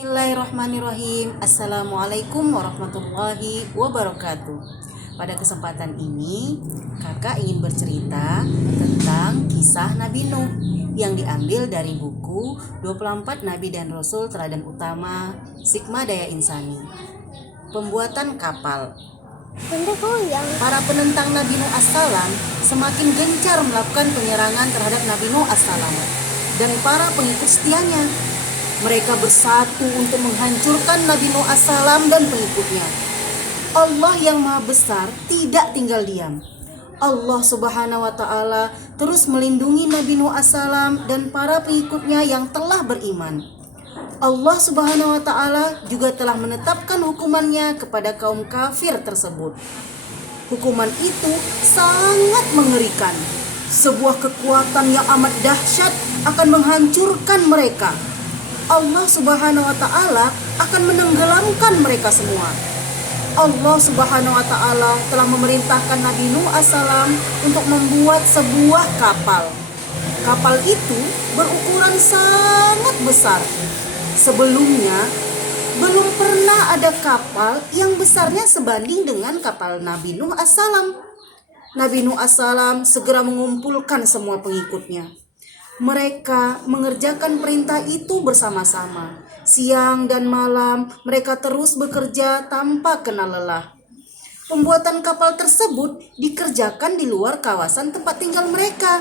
Bismillahirrahmanirrahim. Assalamualaikum warahmatullahi wabarakatuh. Pada kesempatan ini, kakak ingin bercerita tentang kisah Nabi Nuh yang diambil dari buku 24 Nabi dan Rasul Teladan Utama Sikma Daya Insani. Pembuatan kapal. Para penentang Nabi Nuh As-Salam semakin gencar melakukan penyerangan terhadap Nabi Nuh As-Salam dan para pengikut setianya. Mereka bersatu untuk menghancurkan Nabi Nuh As-Salam dan pengikutnya. Allah yang Maha Besar tidak tinggal diam. Allah Subhanahu wa Ta'ala terus melindungi Nabi Nuh As-Salam dan para pengikutnya yang telah beriman. Allah Subhanahu wa Ta'ala juga telah menetapkan hukumannya kepada kaum kafir tersebut. Hukuman itu sangat mengerikan. Sebuah kekuatan yang amat dahsyat akan menghancurkan mereka. Allah Subhanahu wa Ta'ala akan menenggelamkan mereka semua. Allah Subhanahu wa Ta'ala telah memerintahkan Nabi Nuh As-Salam untuk membuat sebuah kapal. Kapal itu berukuran sangat besar. Sebelumnya belum pernah ada kapal yang besarnya sebanding dengan kapal Nabi Nuh As-Salam. Nabi Nuh As-Salam segera mengumpulkan semua pengikutnya. Mereka mengerjakan perintah itu bersama-sama. Siang dan malam mereka terus bekerja tanpa kenal lelah. Pembuatan kapal tersebut dikerjakan di luar kawasan tempat tinggal mereka.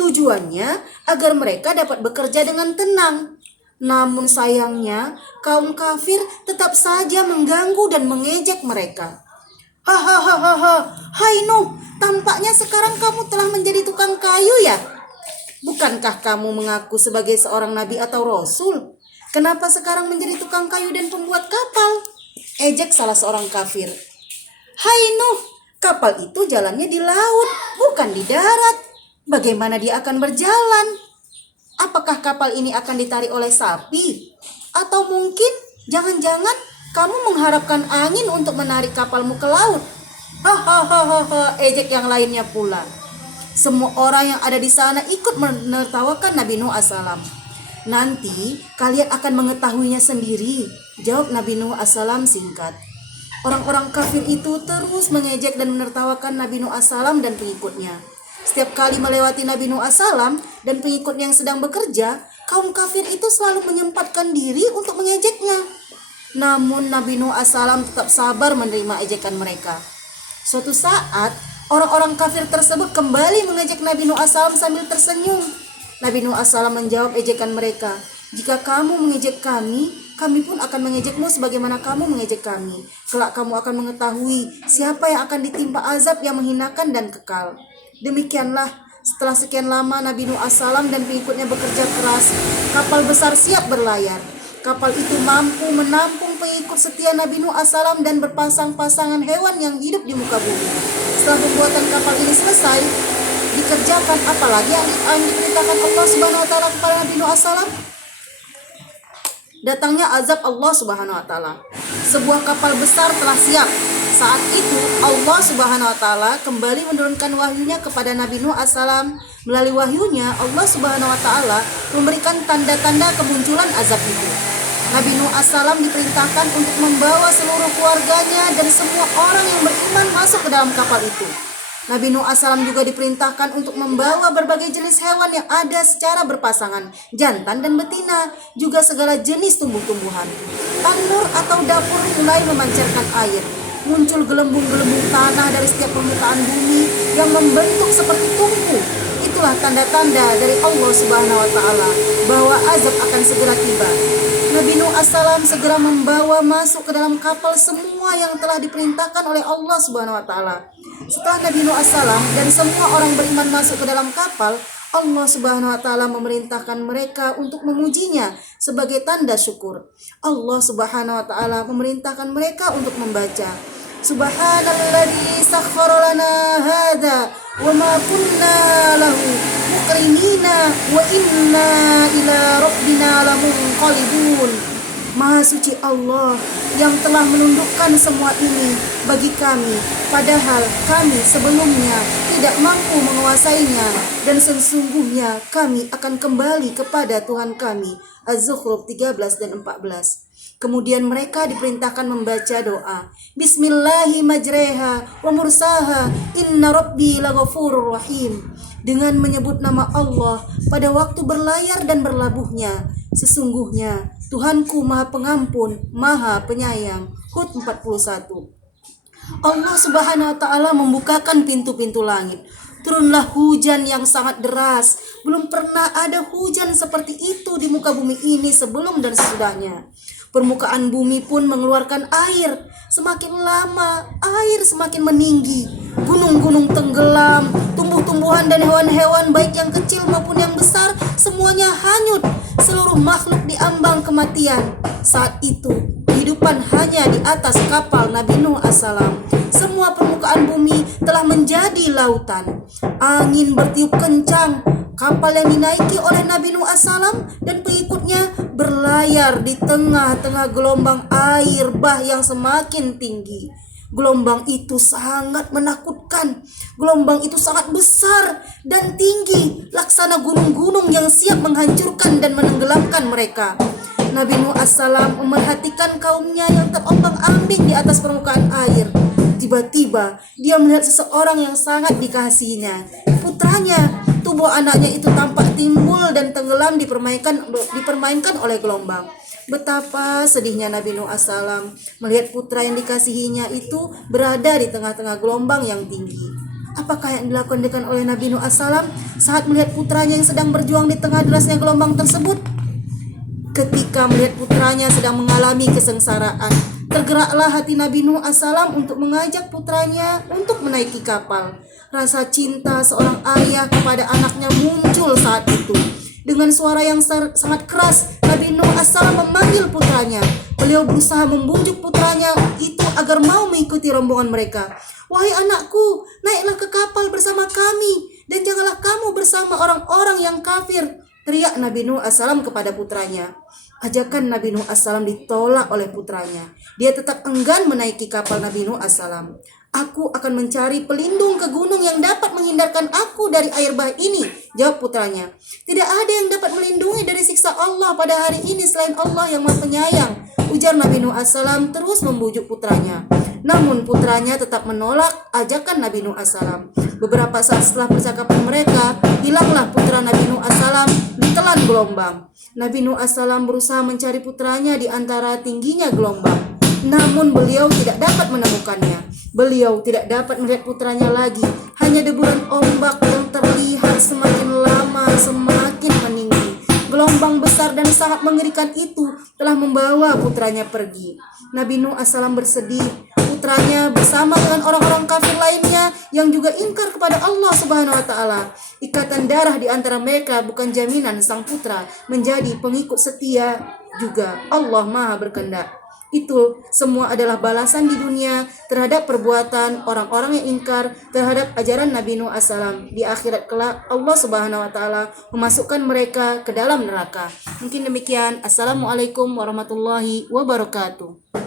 Tujuannya agar mereka dapat bekerja dengan tenang. Namun sayangnya kaum kafir tetap saja mengganggu dan mengejek mereka. Hahaha, hai Nuh, tampaknya sekarang kamu telah menjadi tukang kayu ya? Bukankah kamu mengaku sebagai seorang nabi atau rasul? Kenapa sekarang menjadi tukang kayu dan pembuat kapal? Ejek salah seorang kafir. Hai Nuh, kapal itu jalannya di laut, bukan di darat. Bagaimana dia akan berjalan? Apakah kapal ini akan ditarik oleh sapi? Atau mungkin jangan-jangan kamu mengharapkan angin untuk menarik kapalmu ke laut? Hahaha, ejek yang lainnya pula. Semua orang yang ada di sana ikut menertawakan Nabi Nuh As-Salam. Nanti kalian akan mengetahuinya sendiri, jawab Nabi Nuh As-Salam singkat. Orang-orang kafir itu terus mengejek dan menertawakan Nabi Nuh As-Salam dan pengikutnya. Setiap kali melewati Nabi Nuh As-Salam dan pengikutnya yang sedang bekerja, kaum kafir itu selalu menyempatkan diri untuk mengejeknya. Namun Nabi Nuh As-Salam tetap sabar menerima ejekan mereka. Suatu saat, orang-orang kafir tersebut kembali mengejek Nabi Nuh As-Salam sambil tersenyum. Nabi Nuh As-Salam menjawab ejekan mereka, jika kamu mengejek kami, kami pun akan mengejekmu sebagaimana kamu mengejek kami. Kelak kamu akan mengetahui siapa yang akan ditimpa azab yang menghinakan dan kekal. Demikianlah, setelah sekian lama Nabi Nuh As-Salam dan pengikutnya bekerja keras, kapal besar siap berlayar. Kapal itu mampu menampung pengikut setia Nabi Nuh As-Salam dan berpasang-pasangan hewan yang hidup di muka bumi. Setelah pembuatan kapal ini selesai dikerjakan, apalagi yang diperintahkan Allah Subhanahu wa Ta'ala kepada Nabi Nuh As-Salam? Datangnya azab Allah Subhanahu wa Ta'ala. Sebuah kapal besar telah siap. Saat itu Allah Subhanahu wa Ta'ala kembali menurunkan wahyunya kepada Nabi Nuh As-Salam. Melalui wahyunya Allah Subhanahu wa Ta'ala memberikan tanda-tanda kemunculan azab itu. Nabi Nuh As-Salam diperintahkan untuk membawa seluruh keluarganya dan semua orang yang beriman masuk ke dalam kapal itu. Nabi Nuh As-Salam juga diperintahkan untuk membawa berbagai jenis hewan yang ada secara berpasangan, jantan dan betina, juga segala jenis tumbuh-tumbuhan. Tanur atau dapur mulai memancarkan air. Muncul gelembung-gelembung tanah dari setiap permukaan bumi yang membentuk seperti tungku. Itulah tanda-tanda dari Allah Subhanahu wa Ta'ala bahwa azab akan segera tiba. Nabi Nuh As-Salam segera membawa masuk ke dalam kapal semua yang telah diperintahkan oleh Allah Subhanahu wa Ta'ala. Setelah Nabi Nuh As-Salam dan semua orang beriman masuk ke dalam kapal, Allah Subhanahu wa Ta'ala memerintahkan mereka untuk memujinya sebagai tanda syukur. Allah Subhanahu wa Ta'ala memerintahkan mereka untuk membaca Subhanalladzi sakhkhara lana hadza wa ma kunna lahu muqrinina wa inna ila rabbina lamunqalibun. Maha suci Allah yang telah menundukkan semua ini bagi kami, padahal kami sebelumnya tidak mampu menguasainya, dan sesungguhnya kami akan kembali kepada Tuhan kami. Az-Zukhruf 13 dan 14. Kemudian mereka diperintahkan membaca doa, Bismillahi majreha wa mursaha, inna rabbi laghafurur rahim. Dengan menyebut nama Allah pada waktu berlayar dan berlabuhnya, sesungguhnya Tuhanku Maha Pengampun, Maha Penyayang. Hud 41. Allah Subhanahu wa taala membukakan pintu-pintu langit. Turunlah hujan yang sangat deras. Belum pernah ada hujan seperti itu di muka bumi ini sebelum dan sesudahnya. Permukaan bumi pun mengeluarkan air. Semakin lama, air semakin meninggi. Gunung-gunung tenggelam. Tumbuh-tumbuhan dan hewan-hewan baik yang kecil maupun yang besar, semuanya hanyut. Seluruh makhluk diambang kematian. Saat itu, kehidupan hanya di atas kapal Nabi Nuh assalam. Semua permukaan bumi telah menjadi lautan. Angin bertiup kencang. Kapal yang dinaiki oleh Nabi Nuh assalam dan pengikutnya berlayar di tengah-tengah gelombang air bah yang semakin tinggi. Gelombang itu sangat menakutkan. Gelombang itu sangat besar dan tinggi, laksana gunung-gunung yang siap menghancurkan dan menenggelamkan mereka. Nabi Nuh assalam memerhatikan kaumnya yang terombang-ambing di atas permukaan air. Tiba-tiba dia melihat seseorang yang sangat dikasihinya, putranya. Tubuh anaknya itu tampak timbul dan tenggelam dipermainkan oleh gelombang. Betapa sedihnya Nabi Nuh assalam melihat putra yang dikasihinya itu berada di tengah-tengah gelombang yang tinggi. Apakah yang dilakukan oleh Nabi Nuh assalam saat melihat putranya yang sedang berjuang di tengah derasnya gelombang tersebut? Ketika melihat putranya sedang mengalami kesengsaraan, tergeraklah hati Nabi Nuh assalam untuk mengajak putranya untuk menaiki kapal. Rasa cinta seorang ayah kepada anaknya muncul saat itu. Dengan suara yang sangat keras, Nabi Nuh assalam memanggil putranya. Beliau berusaha membujuk putranya itu agar mau mengikuti rombongan mereka. Wahai anakku, naiklah ke kapal bersama kami dan janganlah kamu bersama orang-orang yang kafir, teriak Nabi Nuh assalam kepada putranya. Ajakan Nabi Nuh assalam ditolak oleh putranya. Dia tetap enggan menaiki kapal Nabi Nuh assalam. Aku akan mencari pelindung ke gunung yang dapat menghindarkan aku dari air bah ini, jawab putranya. Tidak ada yang dapat melindungi dari siksa Allah pada hari ini selain Allah yang Maha Penyayang, ujar Nabi Nuh assalam terus membujuk putranya. Namun putranya tetap menolak ajakan Nabi Nuh assalam. Beberapa saat setelah percakapan mereka, hilanglah putra Nabi Nuh assalam ditelan gelombang. Nabi Nuh assalam berusaha mencari putranya di antara tingginya gelombang. Namun beliau tidak dapat menemukannya. Beliau tidak dapat melihat putranya lagi. Hanya deburan ombak yang terlihat semakin lama semakin meninggi. Gelombang besar dan sangat mengerikan itu telah membawa putranya pergi. Nabi Nuh assalam bersedih. Putranya bersama dengan orang-orang kafir lainnya yang juga ingkar kepada Allah Subhanahu wa taala. Ikatan darah di antara mereka bukan jaminan sang putra menjadi pengikut setia juga. Allah Maha berkehendak. Itu semua adalah balasan di dunia terhadap perbuatan orang-orang yang ingkar terhadap ajaran Nabi Nuh assalam. Di akhirat kelak Allah Subhanahu wa taala memasukkan mereka ke dalam neraka. Mungkin demikian. Assalamualaikum warahmatullahi wabarakatuh.